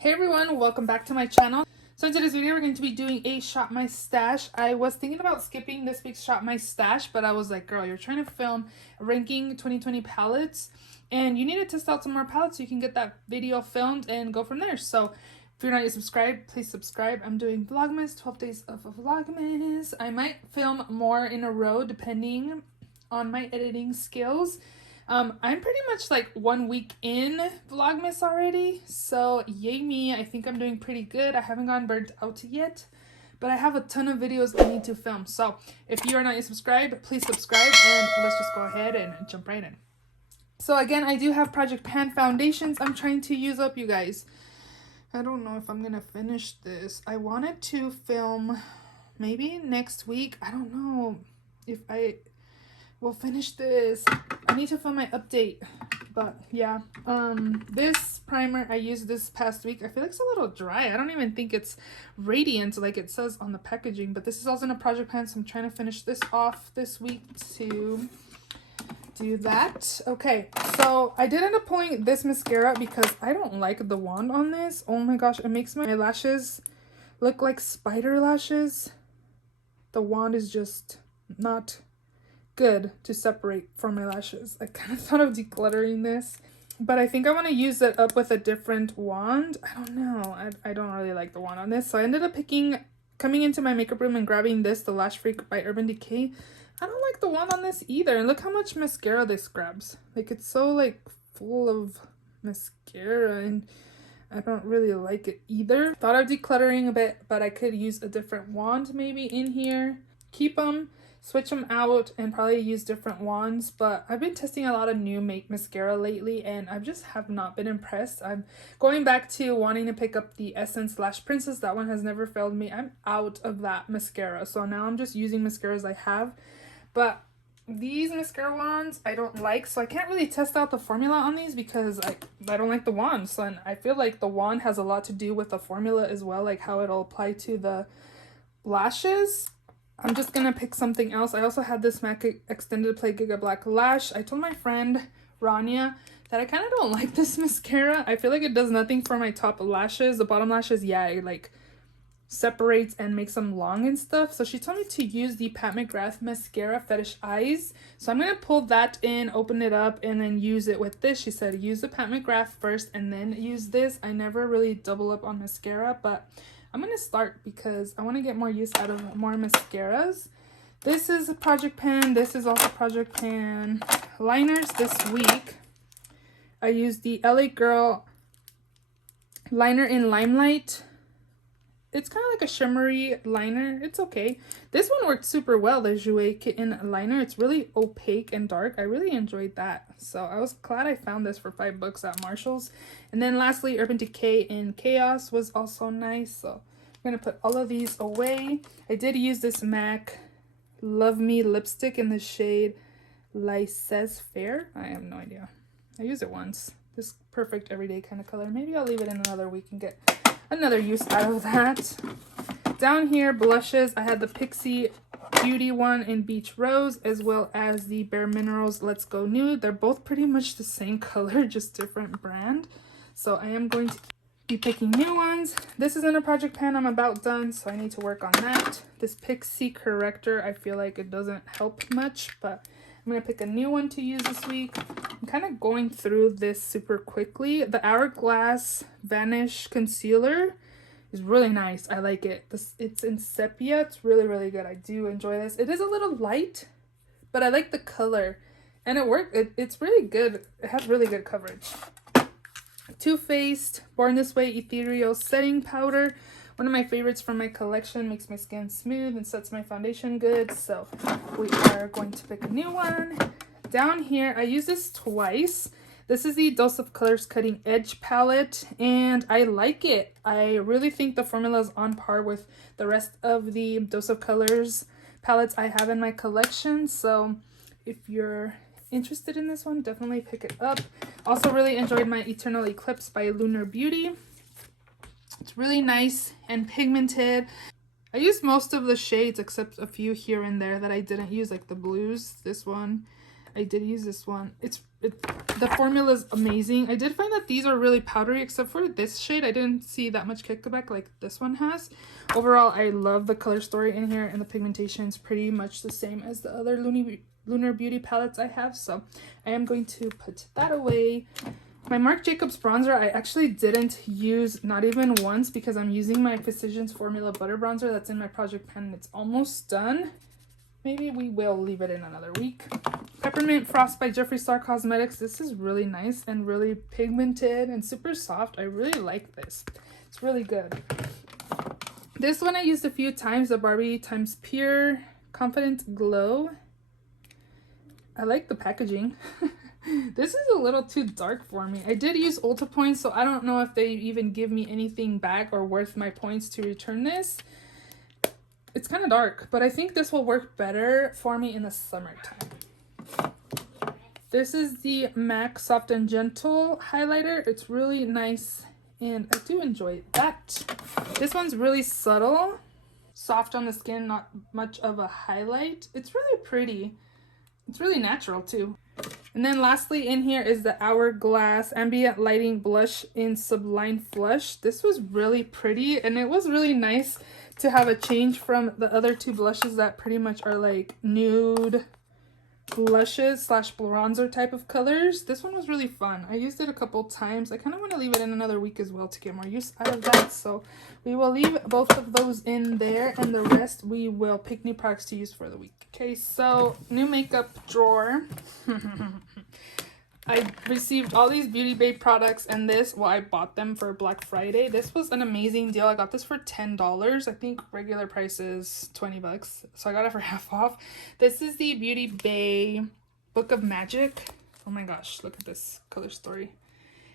Hey everyone, welcome back to my channel. So in today's video, we're going to be doing a Shop My Stash. I was thinking about skipping this week's Shop My Stash, but I was like, girl, you're trying to film ranking 2020 palettes, and you need to test out some more palettes so you can get that video filmed and go from there. So if you're not yet subscribed, please subscribe. I'm doing Vlogmas, 12 days of Vlogmas. I might film more in a row depending on my editing skills. I'm pretty much like 1 week in Vlogmas already, so yay me. I think I'm doing pretty good. I haven't gotten burnt out yet, but I have a ton of videos I need to film. So if you are not yet subscribed, please subscribe, and let's just go ahead and jump right in. So again, I do have Project Pan foundations I'm trying to use up, you guys. I don't know if I'm gonna finish this. I wanted to film maybe next week. I don't know if I will finish this. I need to film my update, but yeah. This primer I used this past week. I feel like it's a little dry. I don't even think it's radiant like it says on the packaging, but this is also in a Project Pan, so I'm trying to finish this off this week to do that. Okay, so I did end up pulling this mascara because I don't like the wand on this. Oh my gosh, it makes my lashes look like spider lashes. The wand is just not good to separate from my lashes. I kind of thought of decluttering this, but I think I want to use it up with a different wand. I don't know. I don't really like the wand on this, so I ended up coming into my makeup room and grabbing this, the Lash Freak by Urban Decay. I don't like the wand on this either, and look how much mascara this grabs. Like, it's so like full of mascara, and I don't really like it either. Thought of decluttering a bit, but I could use a different wand maybe in here. Keep them, switch them out, and probably use different wands. But I've been testing a lot of new mascara lately, and I just have not been impressed. I'm going back to wanting to pick up the Essence Lash Princess. That one has never failed me. I'm out of that mascara, so now I'm just using mascaras I have. But these mascara wands I don't like, so I can't really test out the formula on these because I don't like the wand. So, and I feel like the wand has a lot to do with the formula as well, like how it'll apply to the lashes. I'm just gonna pick something else. I also had this MAC Extended Play Giga Black Lash. I told my friend Rania that I kind of don't like this mascara. I feel like it does nothing for my top lashes. The bottom lashes, yeah, it like separates and makes them long and stuff. So she told me to use the Pat McGrath Mascara Fetish Eyes. So I'm gonna pull that in, open it up, and then use it with this. She said use the Pat McGrath first and then use this. I never really double up on mascara, but I'm gonna start because I want to get more use out of more mascaras. This is a Project Pan. This is also Project Pan. Liners this week, I used the LA Girl liner in Limelight. It's kind of like a shimmery liner. It's okay. This one worked super well, the Jouer Kitten liner. It's really opaque and dark. I really enjoyed that. So I was glad I found this for $5 at Marshall's. And then lastly, Urban Decay in Chaos was also nice. So I'm going to put all of these away. I did use this MAC Love Me lipstick in the shade Laissez Faire. I have no idea. I used it once. This perfect everyday kind of color. Maybe I'll leave it in another week and get another use out of that. Down here, blushes. I had the Pixie Beauty one in Beach Rose, as well as the Bare Minerals Let's Go Nude. They're both pretty much the same color, just different brand. So I am going to be picking new ones. This is in a Project Pan. I'm about done, so I need to work on that. This Pixie Corrector, I feel like it doesn't help much, but I'm going to pick a new one to use this week. I'm kind of going through this super quickly. The Hourglass Vanish Concealer is really nice. I like it. It's in sepia. It's really, really good. I do enjoy this. It is a little light, but I like the color. And it worked. It's really good. It has really good coverage. Too Faced Born This Way Ethereal Setting Powder. One of my favorites from my collection. Makes my skin smooth and sets my foundation good. So we are going to pick a new one. Down here, I use this twice. This is the Dose of Colors Cutting Edge palette, and I like it. I really think the formula is on par with the rest of the Dose of Colors palettes I have in my collection. So if you're interested in this one, definitely pick it up. Also really enjoyed my Eternal Eclipse by Lunar Beauty. It's really nice and pigmented. I used most of the shades except a few here and there that I didn't use, like the blues. This one, I did use this one. It's The formula is amazing. I did find that these are really powdery, except for this shade. I didn't see that much kickback like this one has. Overall, I love the color story in here, and the pigmentation is pretty much the same as the other Lunar Beauty palettes I have. So I am going to put that away. My Marc Jacobs bronzer, I actually didn't use not even once because I'm using my Physicians Formula Butter Bronzer that's in my project pan, and it's almost done. Maybe we will leave it in another week. Peppermint Frost by Jeffree Star Cosmetics. This is really nice and really pigmented and super soft. I really like this. It's really good. This one I used a few times, the Barbie times Pure Confident Glow. I like the packaging. This is a little too dark for me. I did use Ulta points, so I don't know if they even give me anything back or worth my points to return this. It's kind of dark, but I think this will work better for me in the summertime. This is the MAC Soft and Gentle highlighter. It's really nice, and I do enjoy that. This one's really subtle, soft on the skin, not much of a highlight. It's really pretty. It's really natural too. And then lastly in here is the Hourglass Ambient Lighting Blush in Sublime Flush. This was really pretty, and it was really nice to have a change from the other two blushes that pretty much are like nude blushes slash bronzer type of colors. This one was really fun. I used it a couple times. I kind of want to leave it in another week as well to get more use out of that. So we will leave both of those in there, and the rest we will pick new products to use for the week. Okay, so new makeup drawer. I received all these Beauty Bay products, and this, well, I bought them for Black Friday. This was an amazing deal. I got this for $10. I think regular price is 20 bucks. So I got it for half off. This is the Beauty Bay Book of Magic. Oh my gosh, look at this color story.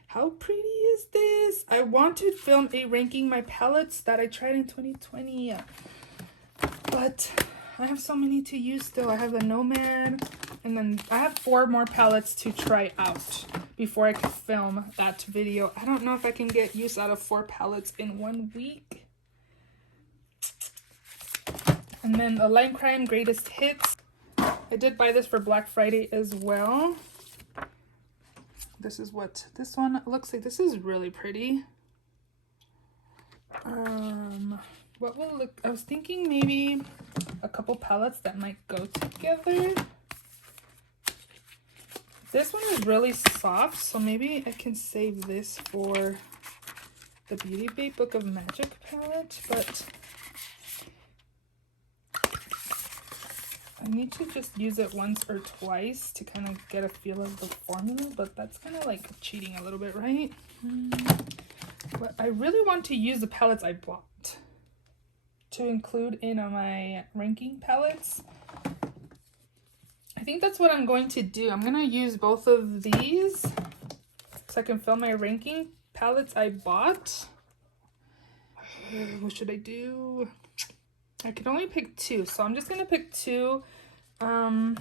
How pretty is this? I want to film a ranking my palettes that I tried in 2020. But I have so many to use still. I have the Nomad, and then I have 4 more palettes to try out before I can film that video. I don't know if I can get use out of 4 palettes in 1 week. And then the Lime Crime Greatest Hits. I did buy this for Black Friday as well. This is what this one looks like. This is really pretty. What will look, I was thinking maybe a couple palettes that might go together. This one is really soft, so maybe I can save this for the Beauty Bay Book of Magic palette, but I need to just use it once or twice to kind of get a feel of the formula, but that's kind of like cheating a little bit, right? But I really want to use the palettes I bought to include in my ranking palettes. I think that's what I'm going to do. I'm going to use both of these so I can film my ranking palettes I bought. What should I do? I can only pick 2, so I'm just going to pick 2. I'm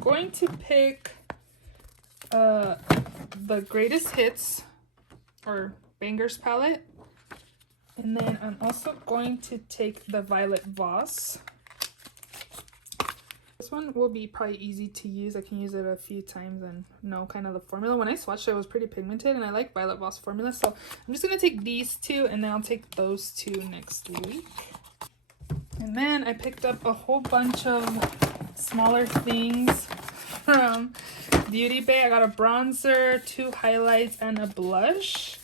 going to pick the Greatest Hits or Bangers palette. And then I'm also going to take the Violet Voss. This one will be probably easy to use. I can use it a few times and know kind of the formula. When I swatched it, it was pretty pigmented, and I like Violet Voss formula. So I'm just going to take these 2, and then I'll take those 2 next week. And then I picked up a whole bunch of smaller things from Beauty Bay. I got a bronzer, 2 highlights, and a blush.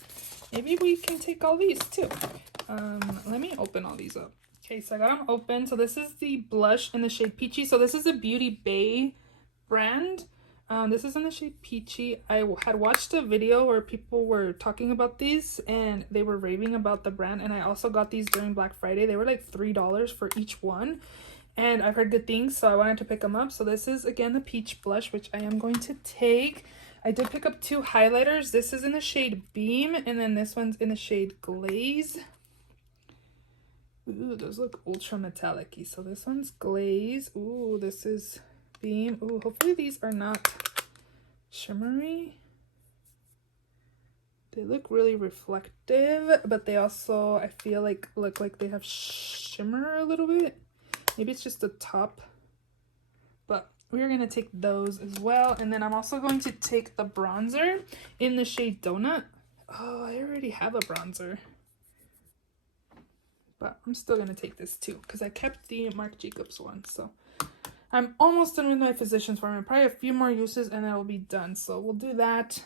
Maybe we can take all these too. Let me open all these up. Okay, so I got them open. So this is the blush in the shade Peachy. So this is a Beauty Bay brand. This is in the shade Peachy. I had watched a video where people were talking about these, and they were raving about the brand. And I also got these during Black Friday. They were like $3 for each one. And I've heard good things, so I wanted to pick them up. So this is, again, the Peach Blush, which I am going to take. I did pick up 2 highlighters. This is in the shade Beam, and then this one's in the shade Glaze. Ooh, those look ultra metallic-y. So this one's Glaze. Ooh, this is Beam. Ooh, hopefully these are not shimmery. They look really reflective, but they also, I feel like, look like they have shimmer a little bit. Maybe it's just the top. But we're going to take those as well. And then I'm also going to take the bronzer in the shade Donut. Oh, I already have a bronzer. But I'm still going to take this too because I kept the Marc Jacobs one. So I'm almost done with my Physicians Formula. Probably a few more uses and it'll be done. So we'll do that.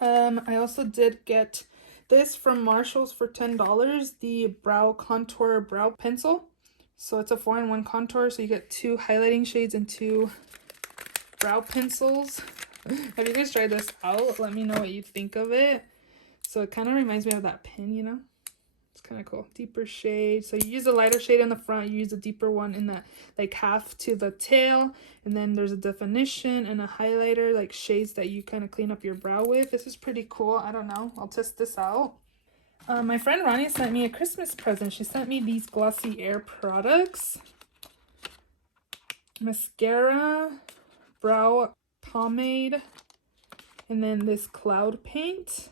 I also did get this from Marshall's for $10. The Brow Contour Brow Pencil. So it's a 4-in-1 contour. So you get 2 highlighting shades and 2 brow pencils. Have you guys tried this out? Let me know what you think of it. So it kind of reminds me of that pen, you know? It's kind of cool. Deeper shade. So you use a lighter shade in the front. You use a deeper one in that like half to the tail. And then there's a definition and a highlighter, like shades that you kind of clean up your brow with. This is pretty cool. I don't know. I'll test this out. My friend Ronnie sent me a Christmas present. She sent me these Glossy Air products. Mascara, brow pomade, and then this cloud paint.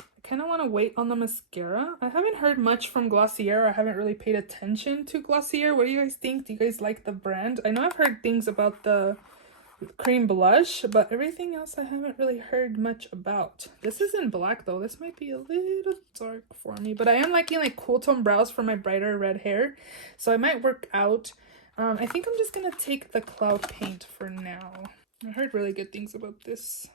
I kind of want to wait on the mascara. I haven't heard much from Glossy Air. I haven't really paid attention to Glossy Air. What do you guys think? Do you guys like the brand? I know I've heard things about the cream blush, but everything else I haven't really heard much about. This is in black though. This might be a little dark for me, but I am liking like cool tone brows for my brighter red hair, so it might work out. I think I'm just gonna take the cloud paint for now. I heard really good things about this.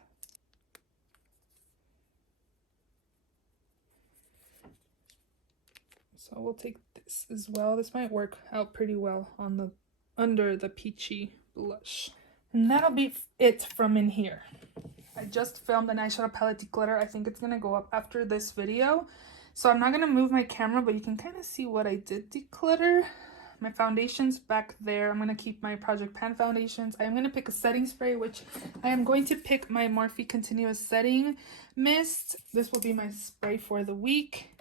So we'll take this as well. This might work out pretty well on the under the peachy blush. And that'll be it from in here. I just filmed an eyeshadow palette declutter. I think it's going to go up after this video. So I'm not going to move my camera, but you can kind of see what I did declutter. My foundations back there. I'm going to keep my Project Pan foundations. I am going to pick a setting spray, which I am going to pick my Morphe Continuous Setting Mist. This will be my spray for the week.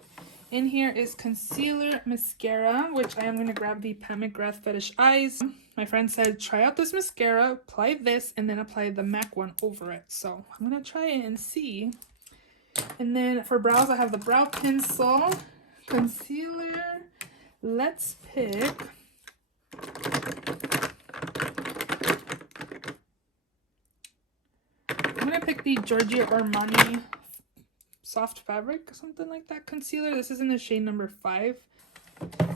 In here is concealer, mascara, which I am going to grab the Pat McGrath Fetish Eyes. My friend said, try out this mascara, apply this, and then apply the MAC one over it. So I'm going to try it and see. And then for brows, I have the brow pencil, concealer. Let's pick. I'm going to pick the Giorgio Armani Soft Fabric, something like that concealer. This is in the shade number 5.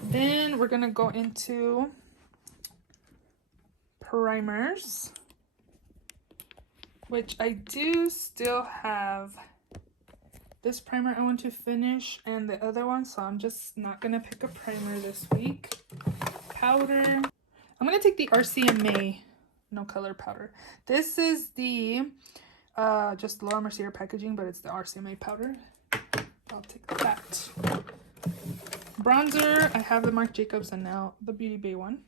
Then we're going to go into primers, which I do still have this primer I want to finish and the other one, so I'm just not gonna pick a primer this week. Powder, I'm gonna take the RCMA no color powder. This is the just Laura Mercier packaging, but it's the RCMA powder. I'll take that. Bronzer, I have the Marc Jacobs and now the Beauty Bay one.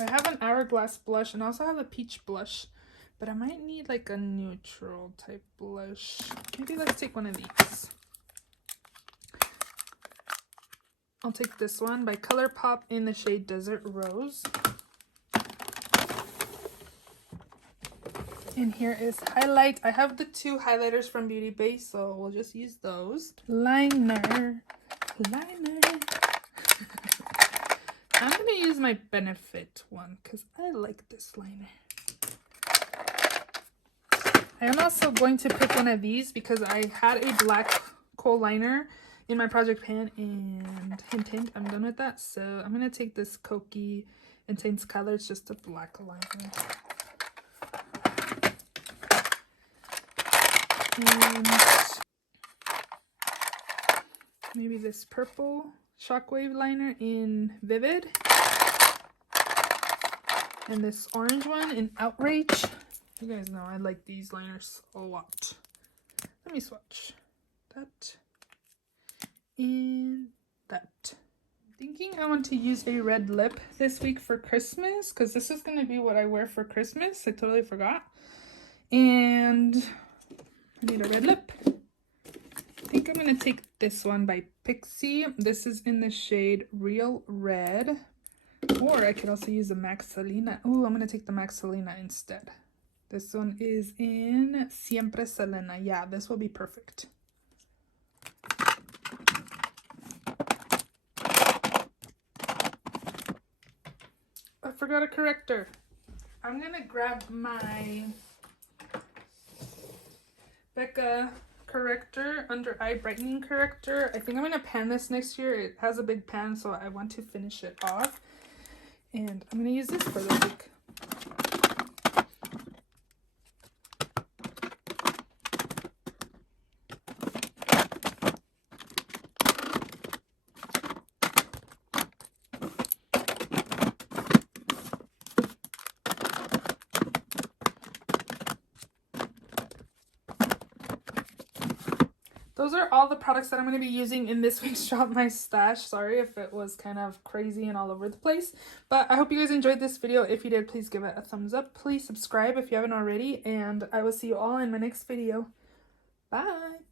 I have an Hourglass blush and I also have a peach blush, but I might need like a neutral type blush. Maybe let's take one of these. I'll take this one by ColourPop in the shade Desert Rose. And here is highlight. I have the 2 highlighters from Beauty Bay, so we'll just use those. Liner. I'm going to use my Benefit one because I like this liner. I am also going to pick one of these because I had a black kohl liner in my Project Pan and hint, I'm done with that. So I'm going to take this Koki Intense Color. It's just a black liner. And maybe this purple Shockwave liner in Vivid. And this orange one in Outrage. You guys know I like these liners a lot. Let me swatch that and that. I'm thinking I want to use a red lip this week for Christmas because this is going to be what I wear for Christmas. I totally forgot. And I need a red lip. I think I'm going to take this one by Pixie. This is in the shade Real Red. Or I could also use the Max Selena. Ooh, I'm going to take the Max Selena instead. This one is in Siempre Selena. Yeah, this will be perfect. forgot a corrector. I'm gonna grab my Becca corrector, under eye brightening corrector. I think I'm gonna pan this next year. It has a big pan, so I want to finish it off. And I'm gonna use this for the week. Those are all the products that I'm going to be using in this week's Shop My Stash. Sorry if it was kind of crazy and all over the place. But I hope you guys enjoyed this video. If you did, please give it a thumbs up. Please subscribe if you haven't already. And I will see you all in my next video. Bye!